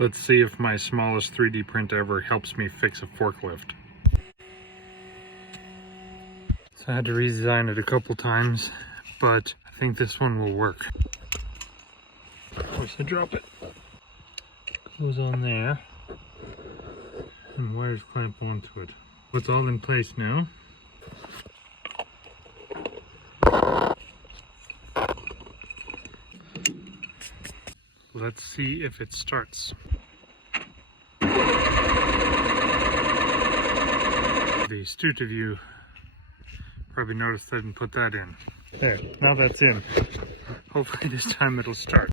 Let's see if my smallest 3D print ever helps me fix a forklift. So I had to redesign it a couple times, but I think this one will work. Of course, I drop it. Goes on there, and wires clamp onto it. It's all in place now. Let's see if it starts. The astute of you probably noticed I didn't put that in. There, now that's in. Hopefully this time it'll start.